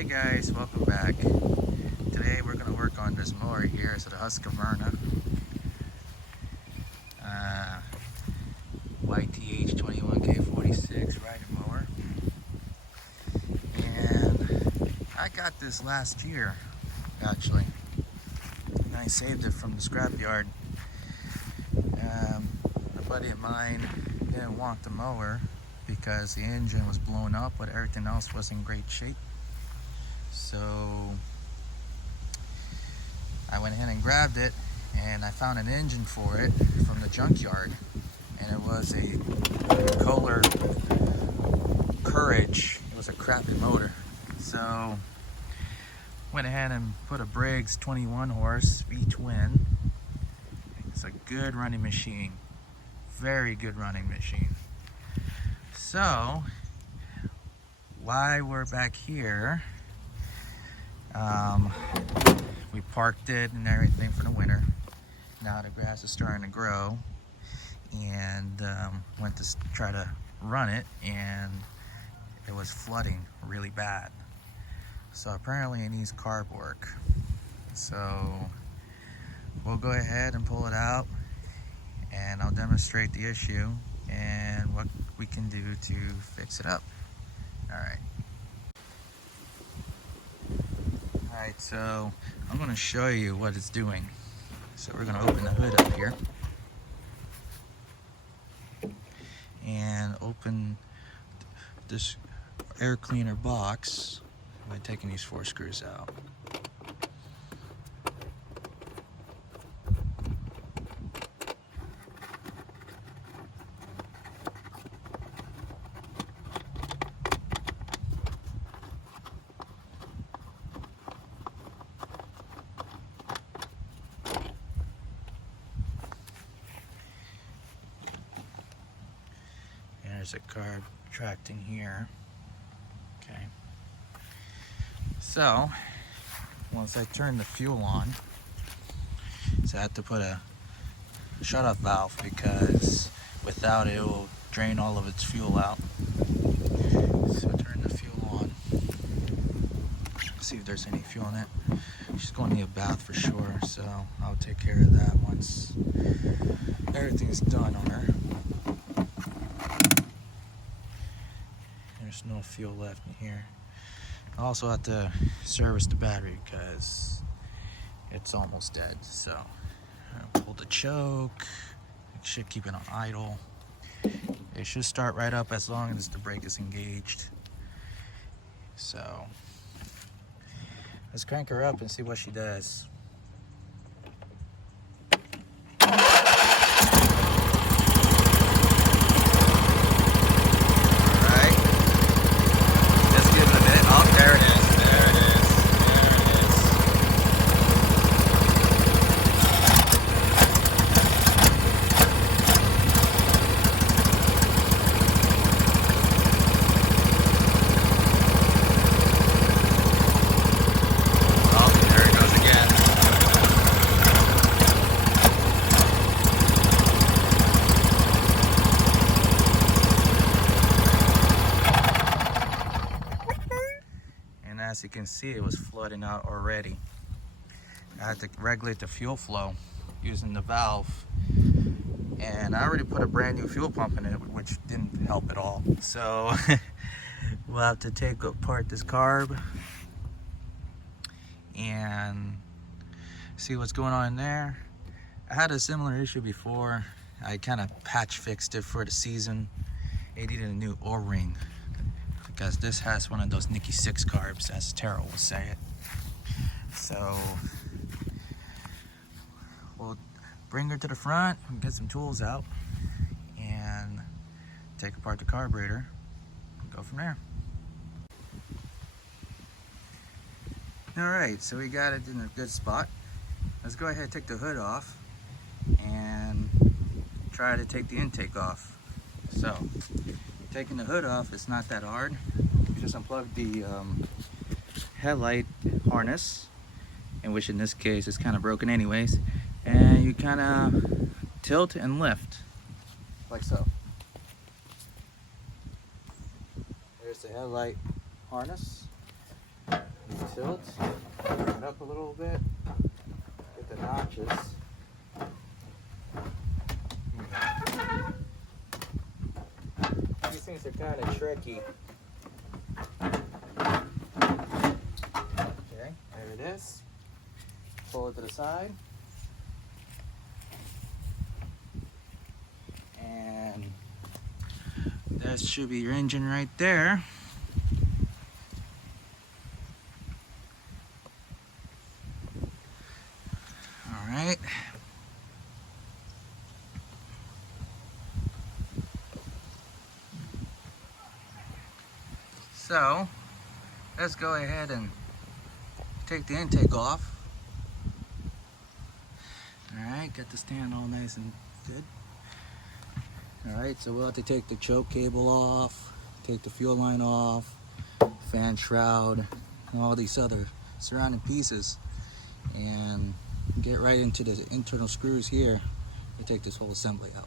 Hey guys, welcome back. Today we're going to work on this mower here. It's a Husqvarna YTH21K46 riding mower. And I got this last year actually. And I saved it from the scrapyard. A buddy of mine didn't want the mower because the engine was blown up, but everything else was in great shape. So I went ahead and grabbed it, and I found an engine for it from the junkyard, and it was a Kohler Courage. It was a crappy motor. So went ahead and put a Briggs 21 horse V-twin. It's a good running machine, very good running machine. So while we're back here, we parked it and everything for the winter. Now the grass is starting to grow, and went to try to run it, and it was flooding really bad. So apparently it needs carb work. So we'll go ahead and pull it out, and I'll demonstrate the issue and what we can do to fix it up. Alright, so I'm going to show you what it's doing. So we're going to open the hood up here and open this air cleaner box by taking these 4 screws out. There's a carb tracting here. Okay. So once I turn the fuel on, so I have to put a shut-off valve, because without it, it will drain all of its fuel out. So turn the fuel on. See if there's any fuel in it. She's going to need a bath for sure, so I'll take care of that once everything's done on her. There's no fuel left in here. I also have to service the battery because it's almost dead. So I'll pull the choke. It should keep it on idle. It should start right up as long as the brake is engaged. So let's crank her up and see what she does. As you can see, it was flooding out already. I had to regulate the fuel flow using the valve, and I already put a brand new fuel pump in it, which didn't help at all. So we'll have to take apart this carb and see what's going on in there. I had a similar issue before. I kind of patch fixed it for the season. It needed a new O-ring, because this has one of those Nicky 6 carbs, as Terrell will say it. So we'll bring her to the front and get some tools out and take apart the carburetor and go from there. Alright, so we got it in a good spot. Let's go ahead and take the hood off and try to take the intake off. So taking the hood off, it's not that hard. You just unplug the headlight harness, in which in this case is kind of broken anyways, and you kind of tilt and lift like so. There's the headlight harness. tilt, turn it up a little bit, get the notches. These things are kind of tricky. Okay, there it is. Pull it to the side. And that should be your engine right there. All right. So let's go ahead and take the intake off. All right, get the stand all nice and good. All right, so we'll have to take the choke cable off, take the fuel line off, fan shroud, and all these other surrounding pieces, and get right into the internal screws here to take this whole assembly out.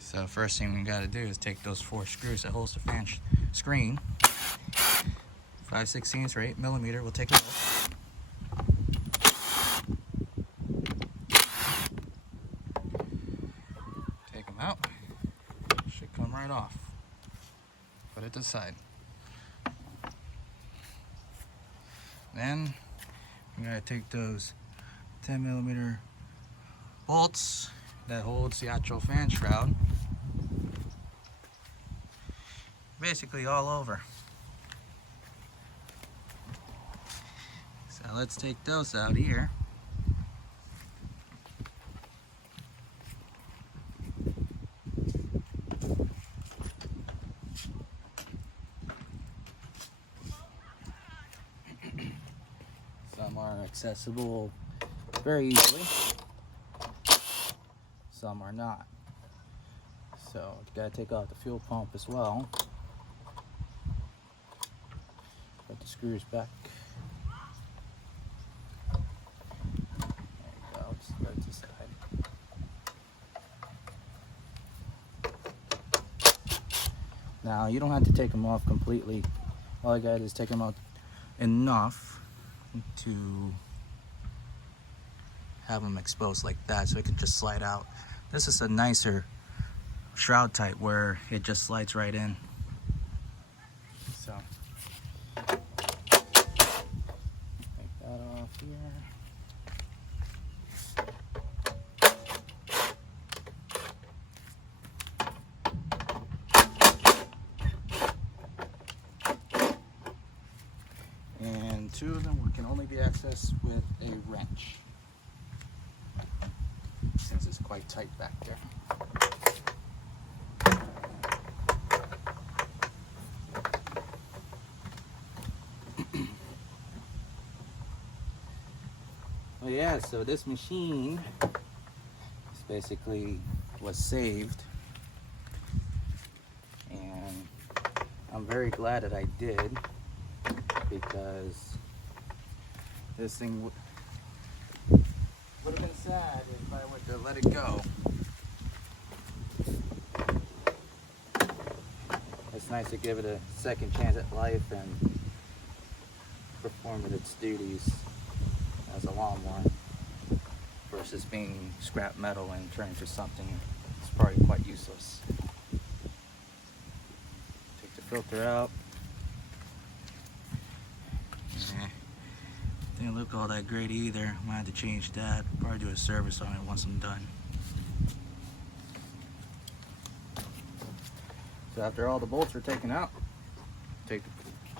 So first thing we got to do is take those 4 screws that holds the fan screen, 5/16 or 8mm. We'll take it off. Take them out. Should come right off. Put it to the side. Then we gotta take those 10mm bolts that holds the actual fan shroud, basically all over. So let's take those out here. Some are accessible very easily, some are not. So you gotta take out the fuel pump as well. Put the screws back. There you go, just go to the side. Now you don't have to take them off completely. All I got is take them out enough to have them exposed like that so it can just slide out. This is a nicer shroud type where it just slides right in. So take that off here. And 2 of them can only be accessed with a wrench, since it's quite tight back there. Well, yeah, so this machine is basically was saved, and I'm very glad that I did, because this thing would have been sad if I were to let it go. It's nice to give it a second chance at life and performing its duties as a lawnmower versus being scrap metal and turning into something that's probably quite useless. Take the filter out. Didn't look all that great either. Might have to change that. Probably do a service on it once I'm done. So after all the bolts are taken out, take the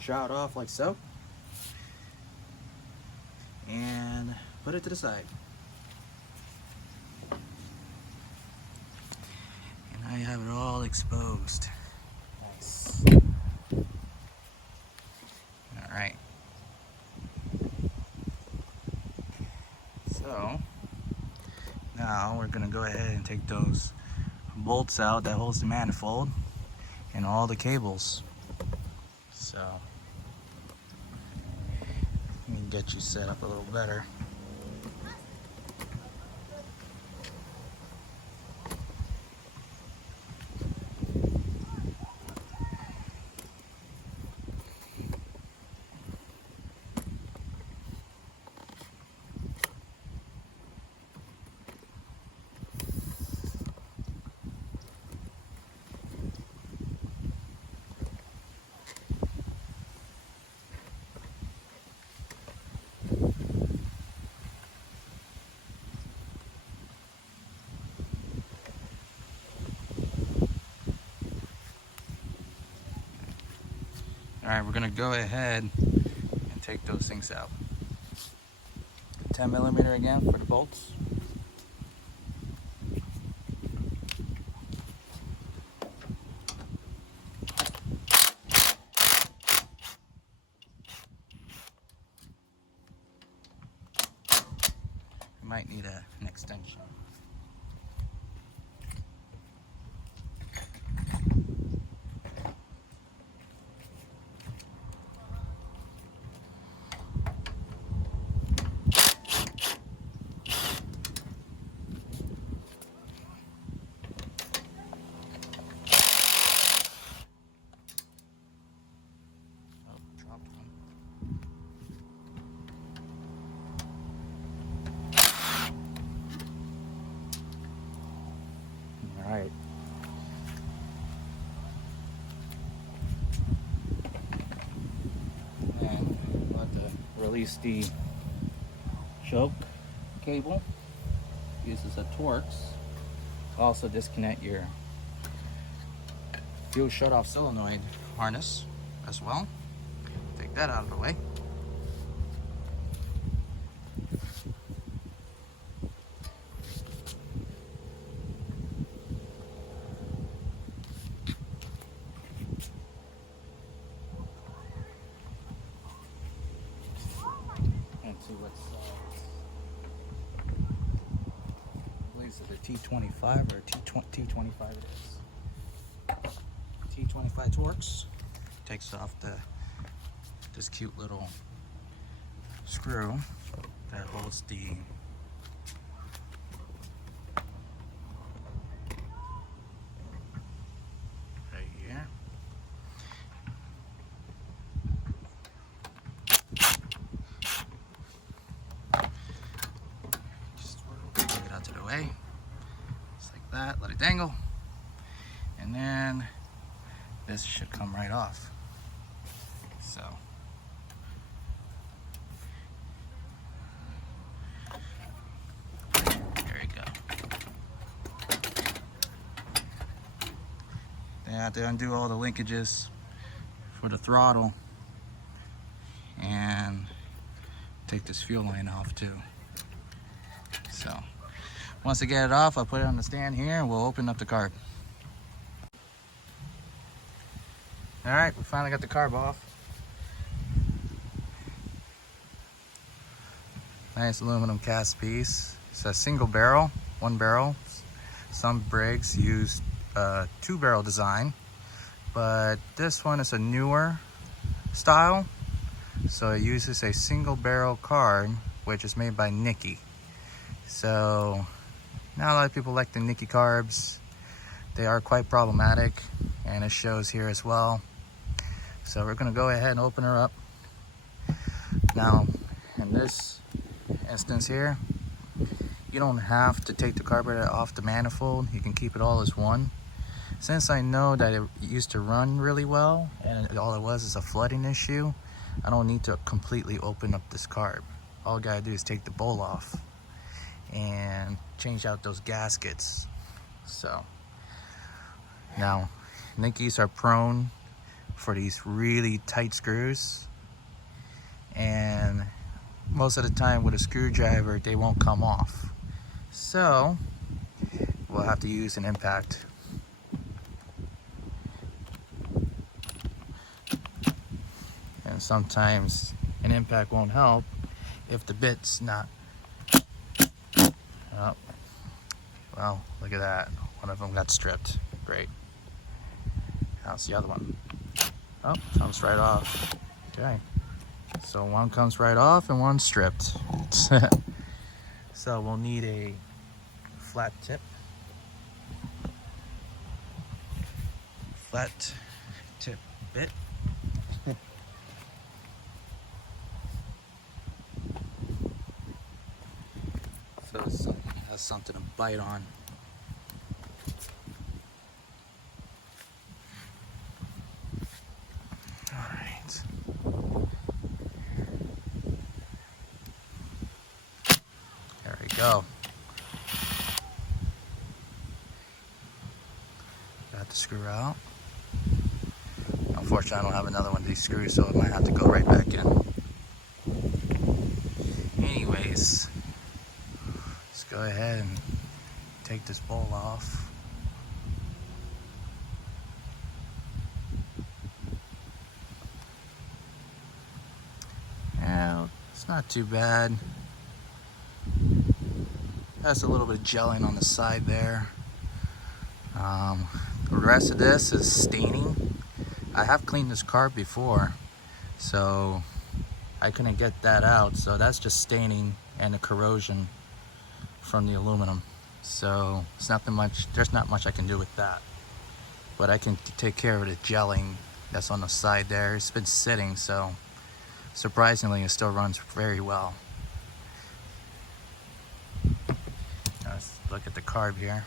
shroud off like so, and put it to the side. And now you have it all exposed. Nice. gonna go ahead and take those bolts out that holds the manifold and all the cables. So let me get you set up a little better. All right, we're gonna go ahead and take those things out. 10mm again for the bolts. You might need an extension. Alright. And we'll have to release the choke cable. Uses a Torx. Also disconnect your fuel shut-off solenoid harness as well. Take that out of the way. See what size. I believe it's a T25 or T25 it is. T25 Torx takes off this cute little screw that holds the right here. Way, just like that, let it dangle, and then this should come right off. So there you go. Then I have to undo all the linkages for the throttle and take this fuel line off too. So once I get it off, I'll put it on the stand here and we'll open up the carb. All right, we finally got the carb off. Nice aluminum cast piece. It's a single barrel, one barrel. Some Briggs use a 2-barrel design, but this one is a newer style. So it uses a single barrel carb, which is made by Nicky. So not a lot of people like the Nicky carbs. They are quite problematic, and it shows here as well. So we're gonna go ahead and open her up. Now, in this instance here, you don't have to take the carburetor off the manifold. You can keep it all as one. Since I know that it used to run really well, and all it was is a flooding issue, I don't need to completely open up this carb. All I gotta do is take the bowl off and change out those gaskets. So now Nickies are prone for these really tight screws, and most of the time with a screwdriver they won't come off, so we'll have to use an impact. And sometimes an impact won't help if the bit's not. Oh, Well, look at that. One of them got stripped. Great. How's the other one? Oh, comes right off. Okay. So one comes right off and one stripped. So we'll need a flat tip. Flat tip bit. So it has something to bite on. Alright. There we go. Got the screw out. Unfortunately, I don't have another one of these screws, so it might have to go right back in. Anyways, let's go ahead and take this bowl off. Yeah, it's not too bad. Has a little bit of gelling on the side there. The rest of this is staining. I have cleaned this carb before, so I couldn't get that out. So that's just staining and the corrosion from the aluminum. So it's nothing much. There's not much I can do with that, but I can take care of the gelling that's on the side there. It's been sitting, so surprisingly, it still runs very well. Now let's look at the carb here.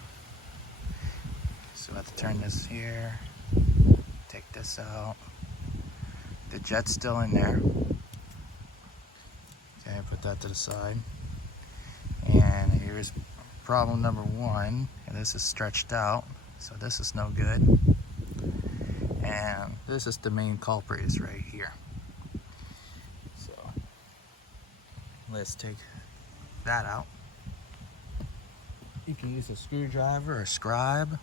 So I have to turn this here, take this out. The jet's still in there. Okay, put that to the side. And here's problem number one. And this is stretched out, so this is no good. And this is the main culprit, is right here. So let's take that out. You can use a screwdriver or scribe.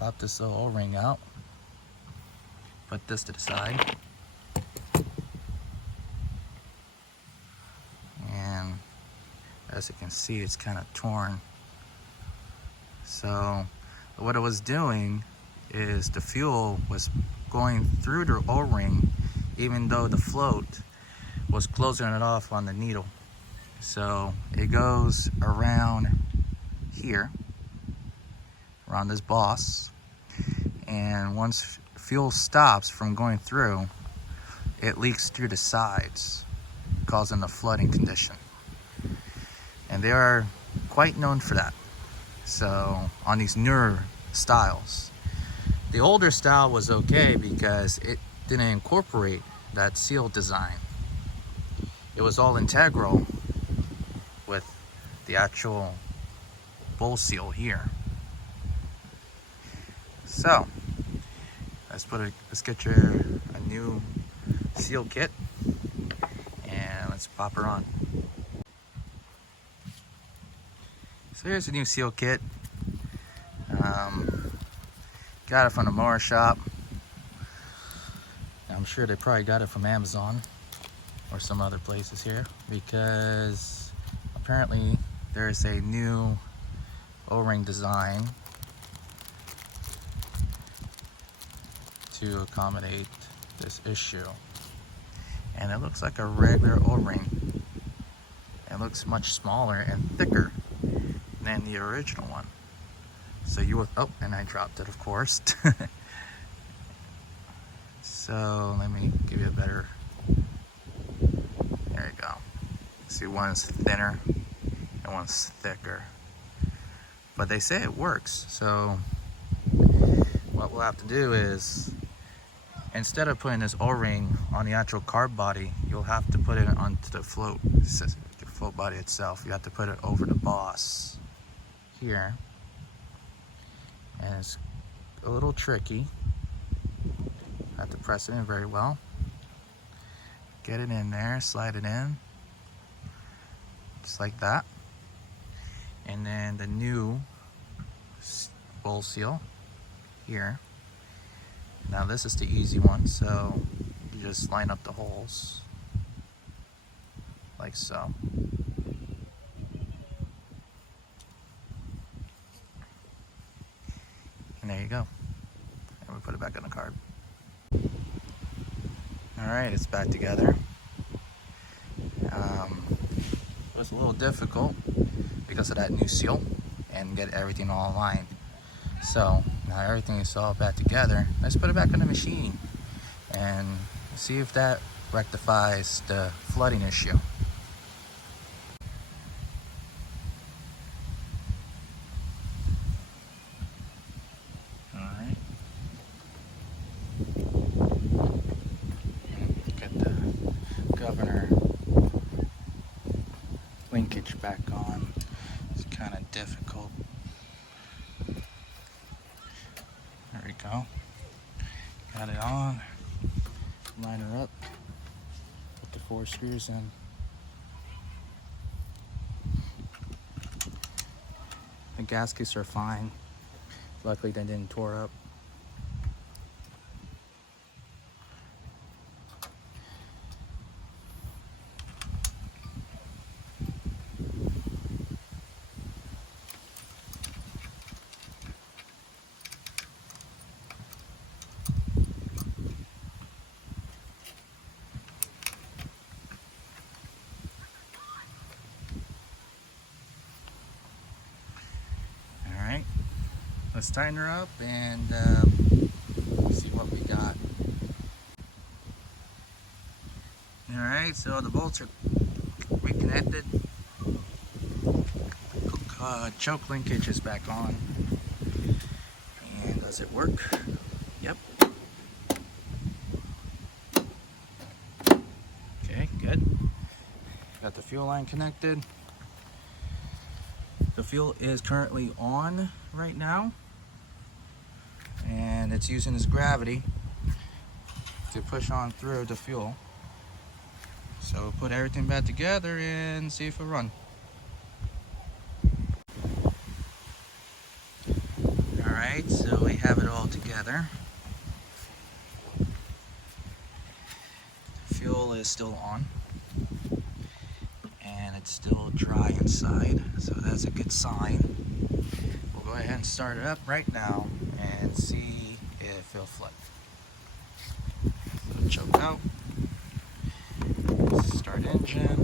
Pop this little O-ring out. Put this to the side. And as you can see, it's kind of torn. So what it was doing is the fuel was going through the O-ring, even though the float was closing it off on the needle. So it goes around here, around this boss, and once fuel stops from going through, it leaks through the sides, causing a flooding condition. And they are quite known for that. So on these newer styles, the older style was okay because it didn't incorporate that seal design. It was all integral with the actual bowl seal here. So let's get a new seal kit, and let's pop her on. So here's a new seal kit. Got it from the mower shop. I'm sure they probably got it from Amazon or some other places here, because apparently there's a new O-ring design to accommodate this issue. And it looks like a regular O-ring. It looks much smaller and thicker than the original one. So you would, oh, and I dropped it, of course. So let me give you a better, there you go. See, one's thinner and one's thicker. But they say it works. So what we'll have to do is, instead of putting this O-ring on the actual carb body, you'll have to put it onto the float body itself. You have to put it over the boss here. And it's a little tricky. Have to press it in very well. Get it in there, slide it in. Just like that. And then the new bowl seal here. Now this is the easy one, so you just line up the holes like so. And there you go. And we put it back on the carb. Alright, it's back together. It was a little difficult because of that new seal and get everything all aligned. So now everything is all back together. Let's put it back on the machine and see if that rectifies the flooding issue. Alright. Get the governor linkage back on. It's kind of difficult. There we go. Got it on. Line her up. Put the 4 screws in. The gaskets are fine. Luckily they didn't tore up. Let's tighten her up and see what we got. Alright, so the bolts are reconnected. Choke linkage is back on. And does it work? Yep. Okay, good. Got the fuel line connected. The fuel is currently on right now. And it's using its gravity to push on through the fuel. So we'll put everything back together and see if it'll run. Alright, so we have it all together. The fuel is still on. And it's still dry inside, so that's a good sign. We'll go ahead and start it up right now and see if it'll flood. So choke out. Start engine.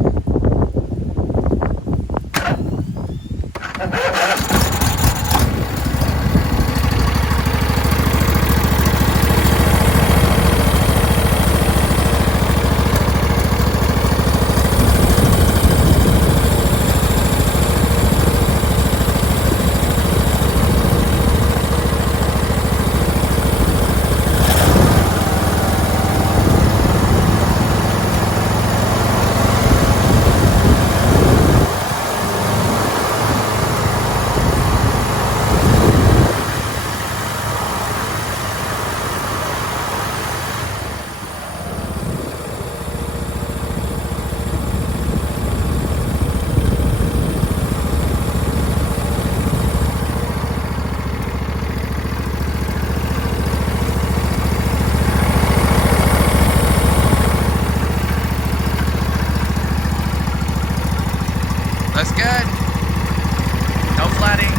That's good. No flooding.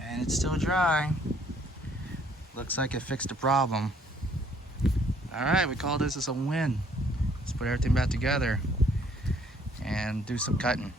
And it's still dry. Looks like it fixed the problem. Alright, we call this as a win. Let's put everything back together and do some cutting.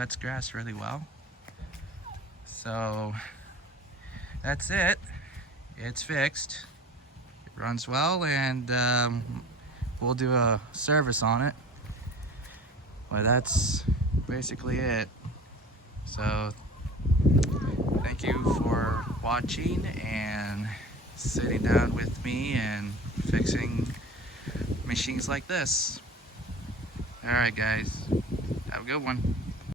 cuts grass really well. So that's it. It's fixed. It runs well, and we'll do a service on it. But that's basically it. So thank you for watching and sitting down with me and fixing machines like this. Alright guys, have a good one.